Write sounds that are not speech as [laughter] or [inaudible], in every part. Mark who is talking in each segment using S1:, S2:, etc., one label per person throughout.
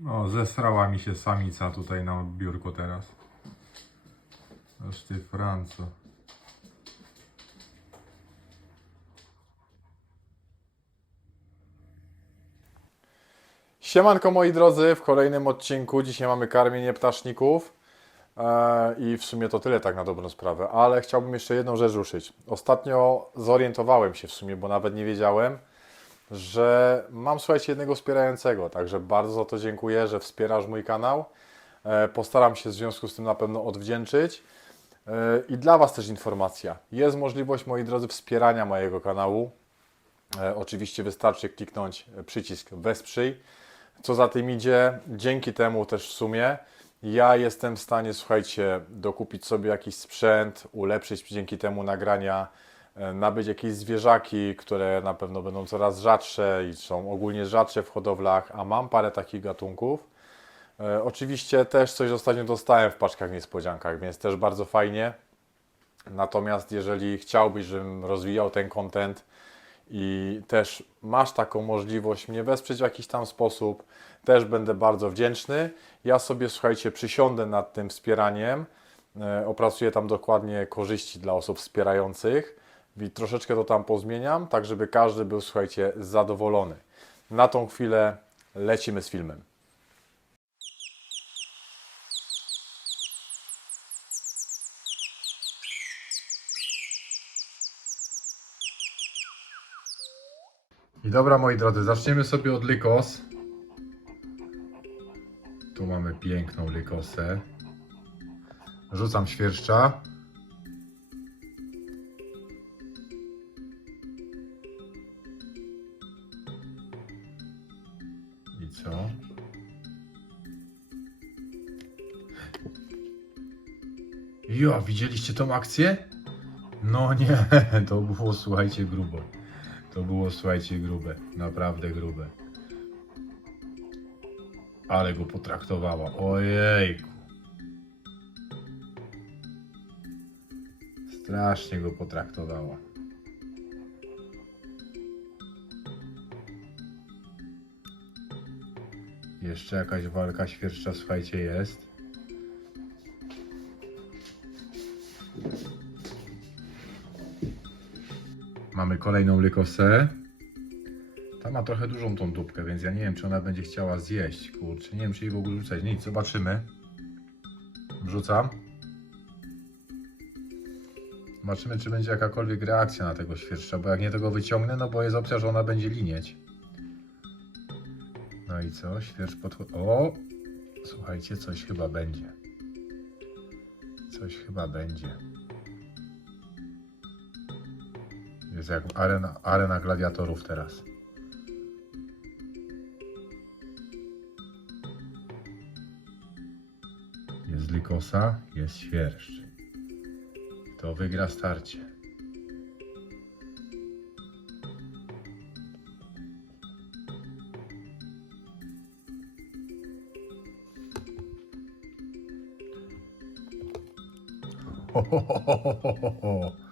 S1: No, zesrała mi się samica tutaj na biurko teraz. Aż ty Franco.
S2: Siemanko moi drodzy, w kolejnym odcinku dzisiaj mamy karmienie ptaszników e, i w sumie to tyle tak na dobrą sprawę, ale chciałbym jeszcze jedną rzecz ruszyć. Ostatnio zorientowałem się w sumie, bo nawet nie wiedziałem, że mam słuchajcie jednego wspierającego, także bardzo za to dziękuję, że wspierasz mój kanał. E, Postaram się w związku z tym na pewno odwdzięczyć. E, I dla Was też informacja. Jest możliwość, moi drodzy, wspierania mojego kanału. E, Oczywiście wystarczy kliknąć przycisk wesprzyj. Co za tym idzie, dzięki temu też w sumie ja jestem w stanie, słuchajcie, dokupić sobie jakiś sprzęt, ulepszyć dzięki temu nagrania, nabyć jakieś zwierzaki, które na pewno będą coraz rzadsze i są ogólnie rzadsze w hodowlach, a mam parę takich gatunków. E, Oczywiście też coś ostatnio dostałem w paczkach niespodziankach, więc też bardzo fajnie. Natomiast jeżeli chciałbyś, żebym rozwijał ten content i też masz taką możliwość mnie wesprzeć w jakiś tam sposób, też będę bardzo wdzięczny. Ja sobie, słuchajcie, przysiądę nad tym wspieraniem, e, opracuję tam dokładnie korzyści dla osób wspierających i troszeczkę to tam pozmieniam, tak żeby każdy był, słuchajcie, zadowolony. Na tą chwilę lecimy z filmem. I dobra, moi drodzy, zaczniemy sobie od lykos. Tu mamy piękną lykosę. Rzucam świerszcza. Jo, widzieliście tą akcję? No nie, [laughs] to było, słuchajcie, grubo. To było, słuchajcie, grube. Naprawdę grube. Ale go potraktowała. Ojejku. Strasznie go potraktowała. Jeszcze jakaś walka świerszcza, słuchajcie, jest. Mamy kolejną lykosę. Ta ma trochę dużą tą dupkę, więc ja nie wiem, czy ona będzie chciała zjeść. Kurczę, nie wiem, czy jej w ogóle rzucać. Nic, zobaczymy. Wrzucam. Zobaczymy, czy będzie jakakolwiek reakcja na tego świerszcza, bo jak nie tego wyciągnę, no bo jest opcja, że ona będzie linieć. No i co? Świerszcz podchodzi. O! Słuchajcie, coś chyba będzie. Coś chyba będzie. Jest jak arena, arena gladiatorów teraz. Jest likosa, jest świerszcz. To wygra starcie. Ho, ho, ho, ho, ho, ho.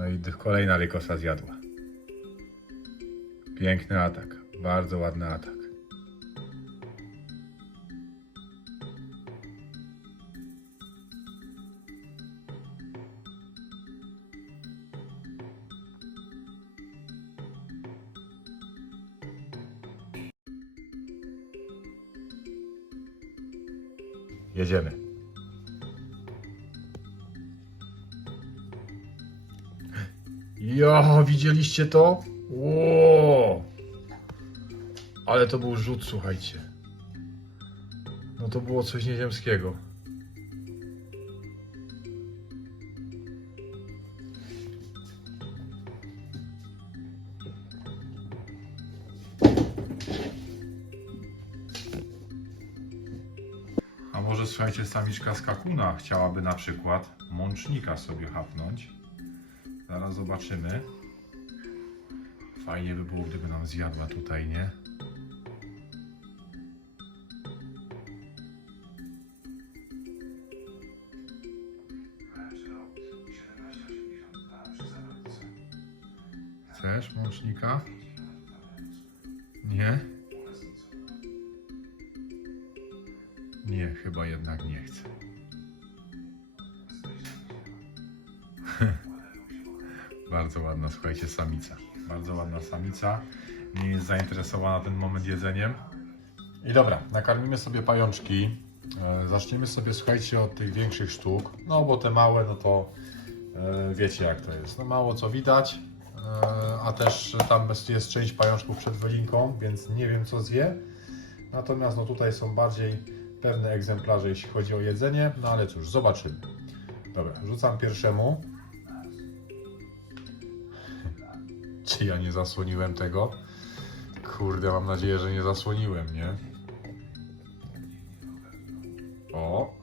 S2: No i kolejna likosa zjadła. Piękny atak. Bardzo ładny atak. Jedziemy. Jo, widzieliście to? Ło! Ale to był rzut, słuchajcie. No to było coś nieziemskiego. A może słuchajcie, samiczka skakuna chciałaby na przykład mącznika sobie hapnąć. Zaraz zobaczymy. Fajnie by było, gdyby nam zjadła tutaj, nie? Chcesz mącznika? Nie? Nie, chyba jednak nie chcę. Bardzo ładna, słuchajcie, samica. Bardzo ładna samica. Nie jest zainteresowana ten moment jedzeniem. I dobra, nakarmimy sobie pajączki. E, Zaczniemy sobie, słuchajcie, od tych większych sztuk. No bo te małe, no to e, wiecie jak to jest. No mało co widać, e, a też tam jest część pajączków przed wylinką, więc nie wiem co zje. Natomiast no tutaj są bardziej pewne egzemplarze, jeśli chodzi o jedzenie. No ale cóż, zobaczymy. Dobra, rzucam pierwszemu. Czy ja nie zasłoniłem tego? Kurde, mam nadzieję, że nie zasłoniłem, nie? O!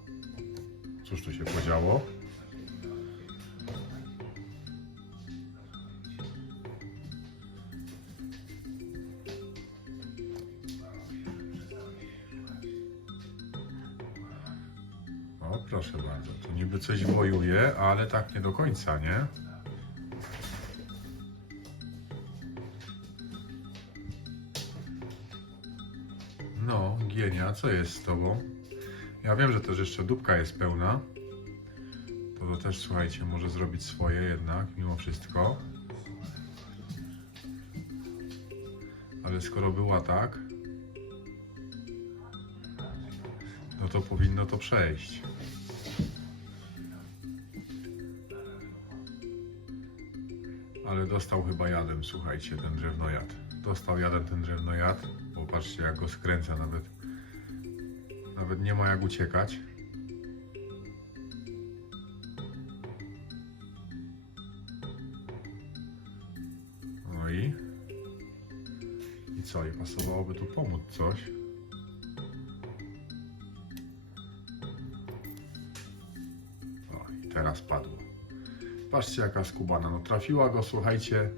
S2: Cóż tu się podziało? O, proszę bardzo. Tu niby coś wojuje, ale tak nie do końca, nie? Co jest z tobą? Ja wiem, że też jeszcze dupka jest pełna. To, to też, słuchajcie, może zrobić swoje jednak, mimo wszystko. Ale skoro była tak, no to powinno to przejść. Ale dostał chyba jadem, słuchajcie, ten drewnojad. Dostał jadem ten drewnojad. Popatrzcie, jak go skręca nawet. Nawet nie ma jak uciekać. No i... I co? I pasowałoby tu pomóc coś. O, i teraz padło. Patrzcie jaka skubana. No trafiła go, słuchajcie,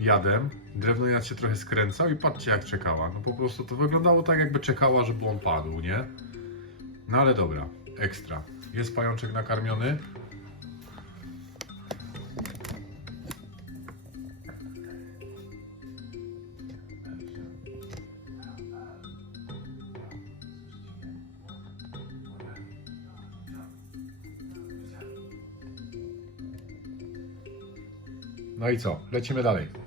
S2: jadem. Drewnojad się trochę skręcał i patrzcie jak czekała. No po prostu to wyglądało tak jakby czekała, żeby on padł, nie? No ale dobra, ekstra. Jest pajączek nakarmiony. No i co? Lecimy dalej.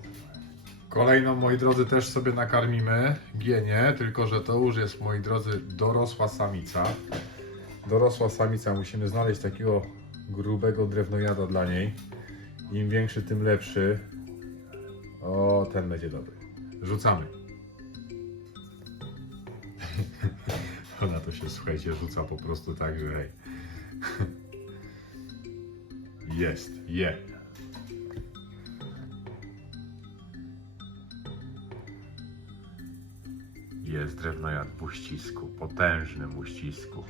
S2: Kolejną, moi drodzy, też sobie nakarmimy gienie, tylko że to już jest, moi drodzy, dorosła samica. Dorosła samica, musimy znaleźć takiego grubego drewnojada dla niej. Im większy, tym lepszy. O, ten będzie dobry. Rzucamy. [laughs] Ona to się, słuchajcie, rzuca po prostu tak, że hej. [laughs] Jest, je. Jest drewnojad w uścisku, potężnym uścisku.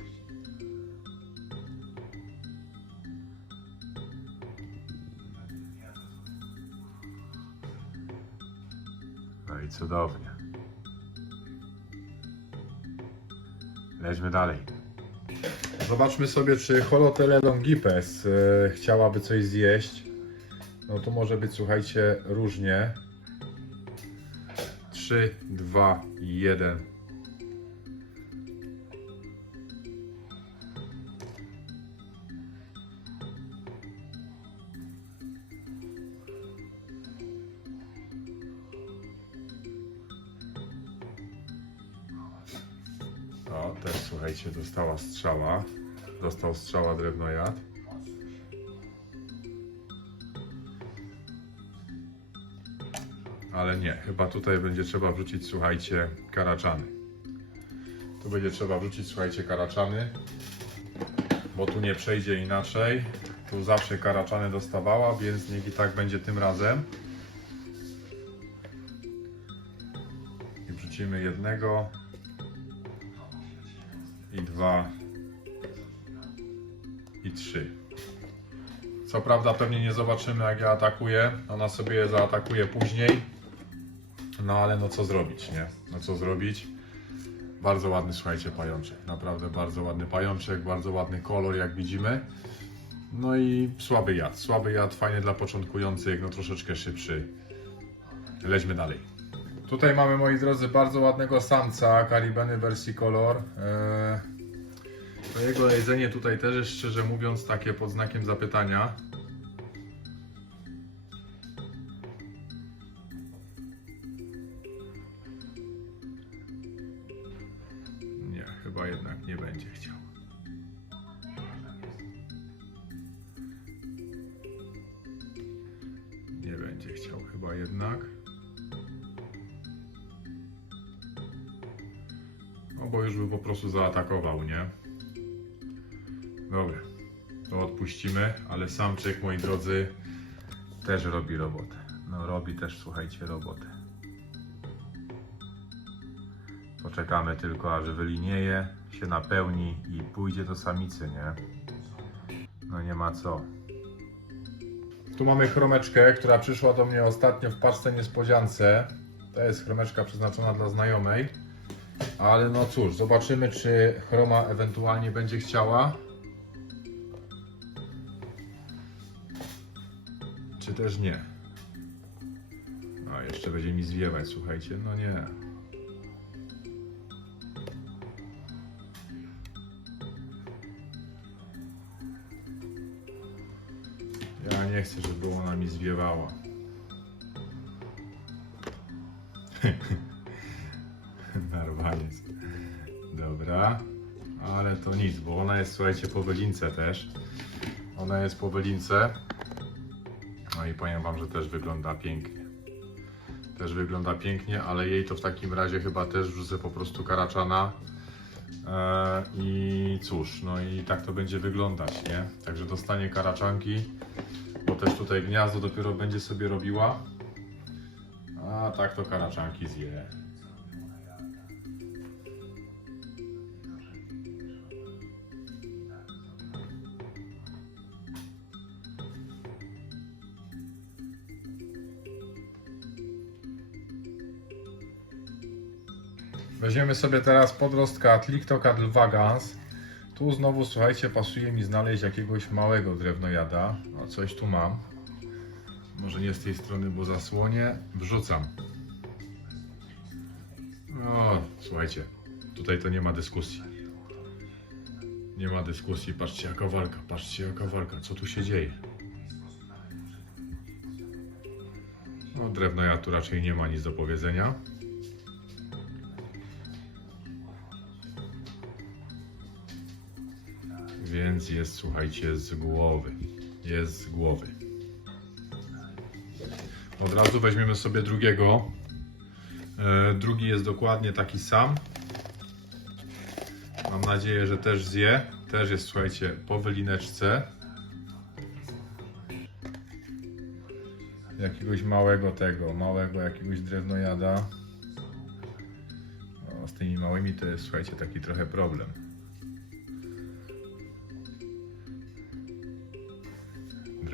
S2: No i cudownie. Lećmy dalej. Zobaczmy sobie, czy Holotele longipes e, chciałaby coś zjeść. No to może być, słuchajcie, różnie. 3, 2, 1. O, też słuchajcie, dostała strzała. Dostał strzała drewnojad. Ale nie, chyba tutaj będzie trzeba wrzucić, słuchajcie, karaczany. Tu będzie trzeba wrzucić, słuchajcie, karaczany, bo tu nie przejdzie inaczej. Tu zawsze karaczany dostawała, więc niech i tak będzie tym razem. I wrzucimy jednego i dwa i trzy. Co prawda pewnie nie zobaczymy jak ja atakuję, ona sobie je zaatakuje później. No ale no co zrobić, nie? No co zrobić? Bardzo ładny, słuchajcie, pajączek. Naprawdę bardzo ładny pajączek, bardzo ładny kolor, jak widzimy. No i słaby jad. Słaby jad, fajny dla początkujących, no troszeczkę szybszy. Lećmy dalej. Tutaj mamy, moi drodzy, bardzo ładnego samca, Karibeny wersji kolor. Eee, jego jedzenie tutaj też jest szczerze mówiąc takie pod znakiem zapytania. Nie będzie chciał. Nie będzie chciał chyba jednak. No bo już by po prostu zaatakował, nie? Dobra, to odpuścimy, ale samczyk, moi drodzy, też robi robotę. No robi też, słuchajcie, robotę. Poczekamy tylko, aż wylinieje, się napełni i pójdzie do samicy, nie? No nie ma co. Tu mamy chromeczkę, która przyszła do mnie ostatnio w paczce niespodziance. To jest chromeczka przeznaczona dla znajomej. Ale no cóż, zobaczymy, czy chroma ewentualnie będzie chciała. Czy też nie. No, jeszcze będzie mi zwiewać, słuchajcie. No nie. Nie chcę, żeby ona mi zwiewała. [laughs] Narwaniec. Dobra. Ale to nic, bo ona jest, słuchajcie, po wylince też. Ona jest po wylince. No i powiem wam, że też wygląda pięknie. Też wygląda pięknie, ale jej to w takim razie chyba też wrzucę po prostu karaczana. E, I cóż, no i tak to będzie wyglądać, nie? Także dostanie karaczanki, też tutaj gniazdo dopiero będzie sobie robiła. A tak to karaczanki zje. Weźmiemy sobie teraz podrostka Tlichtokadl vagans. Tu znowu, słuchajcie, pasuje mi znaleźć jakiegoś małego drewnojada. Coś tu mam. Może nie z tej strony, bo zasłonię. Wrzucam. No, słuchajcie, tutaj to nie ma dyskusji. Nie ma dyskusji. Patrzcie jaka walka, patrzcie jaka walka. Co tu się dzieje? No, drewnojad tu raczej nie ma nic do powiedzenia. Więc jest, słuchajcie, z głowy. Jest z głowy. Od razu weźmiemy sobie drugiego. E, drugi jest dokładnie taki sam. Mam nadzieję, że też zje. Też jest, słuchajcie, po wylineczce. Jakiegoś małego tego, małego jakiegoś drewnojada. No, z tymi małymi to jest, słuchajcie, taki trochę problem.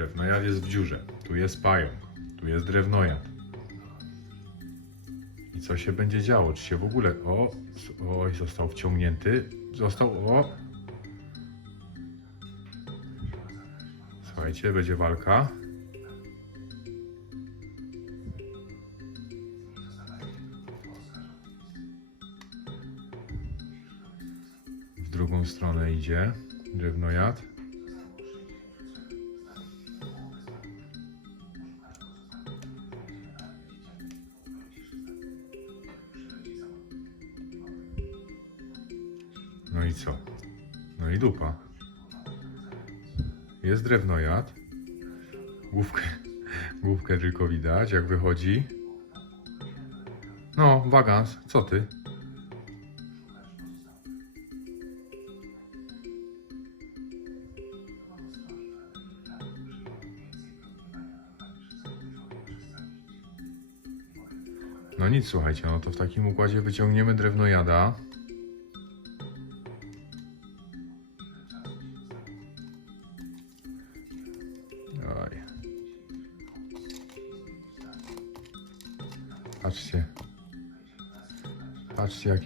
S2: Drewnojad jest w dziurze. Tu jest pająk. Tu jest drewnojad. I co się będzie działo? Czy się w ogóle... O! Oj, został wciągnięty. Został... O! Słuchajcie, będzie walka. W drugą stronę idzie drewnojad. Co? No i dupa. Jest drewnojad. Główkę, główkę tylko widać, jak wychodzi. No, wagans, co ty? No nic, słuchajcie, no to w takim układzie wyciągniemy drewnojada.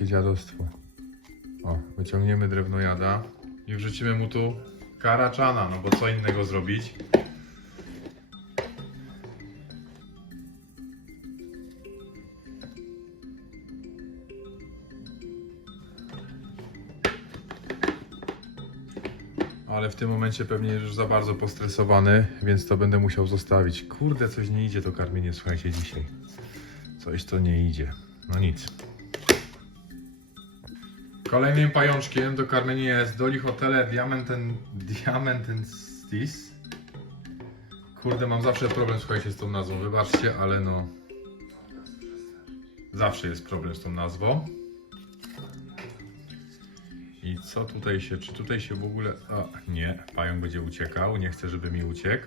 S2: Dziadostwo. O, wyciągniemy drewnojada i wrzucimy mu tu karaczana, no bo co innego zrobić. ale w tym momencie pewnie już za bardzo postresowany, więc to będę musiał zostawić. Kurde, coś nie idzie to karmienie, słuchajcie, dzisiaj. Coś to nie idzie. No nic. Kolejnym pajączkiem do karmienia jest Doli Hotele Diamant and, Diamant and Stis. Kurde, mam zawsze problem, słuchajcie, z tą nazwą. Wybaczcie, ale no... Zawsze jest problem z tą nazwą. I co tutaj się, czy tutaj się w ogóle... A, nie, pająk będzie uciekał, nie chcę, żeby mi uciekł.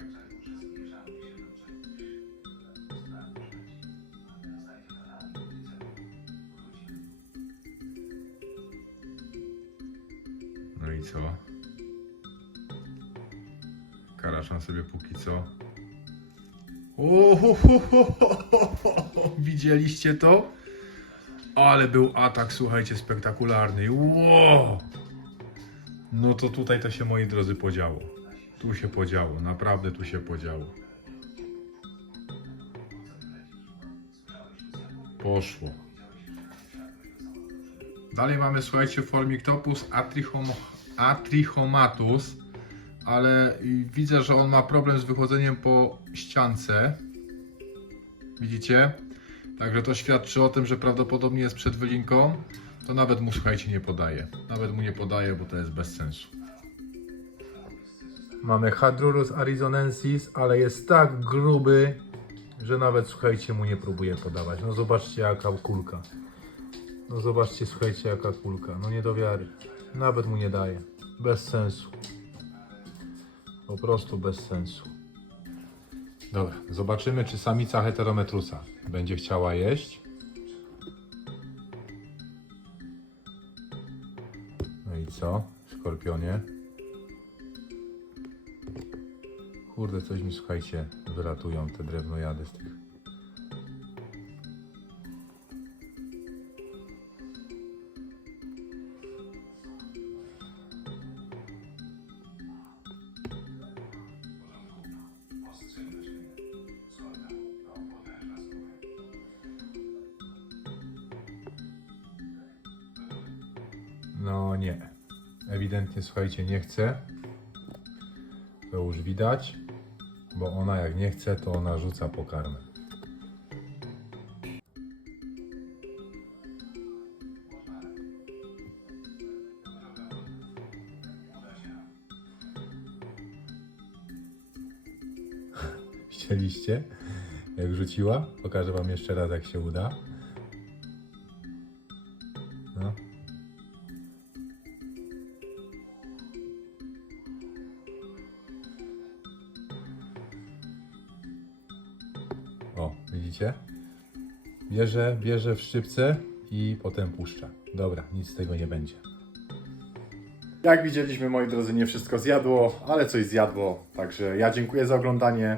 S2: Sobie póki co. Ohohoho! Widzieliście to? Ale był atak, słuchajcie, spektakularny. Wow! No to tutaj to się, moi drodzy, podziało. Tu się podziało, naprawdę tu się podziało. Poszło. Dalej mamy, słuchajcie, Formictopus atrichom, atrichomatus, ale widzę, że on ma problem z wychodzeniem po ściance. Widzicie? Także to świadczy o tym, że prawdopodobnie jest przed wylinką. To nawet mu, słuchajcie, nie podaje. Nawet mu nie podaje, bo to jest bez sensu.
S3: Mamy Hadrurus arizonensis, ale jest tak gruby, że nawet, słuchajcie, mu nie próbuję podawać. No zobaczcie, jaka kulka. No zobaczcie, słuchajcie, jaka kulka. No nie do wiary. Nawet mu nie daje. Bez sensu. Po prostu bez sensu. Dobra, zobaczymy, czy samica heterometrusa będzie chciała jeść. No i co, skorpionie? Kurde, coś mi, słuchajcie, wylatują te drewnojady z tych. No nie. Ewidentnie, słuchajcie, nie chce. To już widać, bo ona jak nie chce, to ona rzuca pokarmę. Chcieliście? Jak rzuciła? Pokażę wam jeszcze raz, jak się uda. No. O, widzicie? Bierze, bierze w szczypce i potem puszcza. Dobra, nic z tego nie będzie. Jak widzieliśmy, moi drodzy, nie wszystko zjadło, ale coś zjadło. Także ja dziękuję za oglądanie.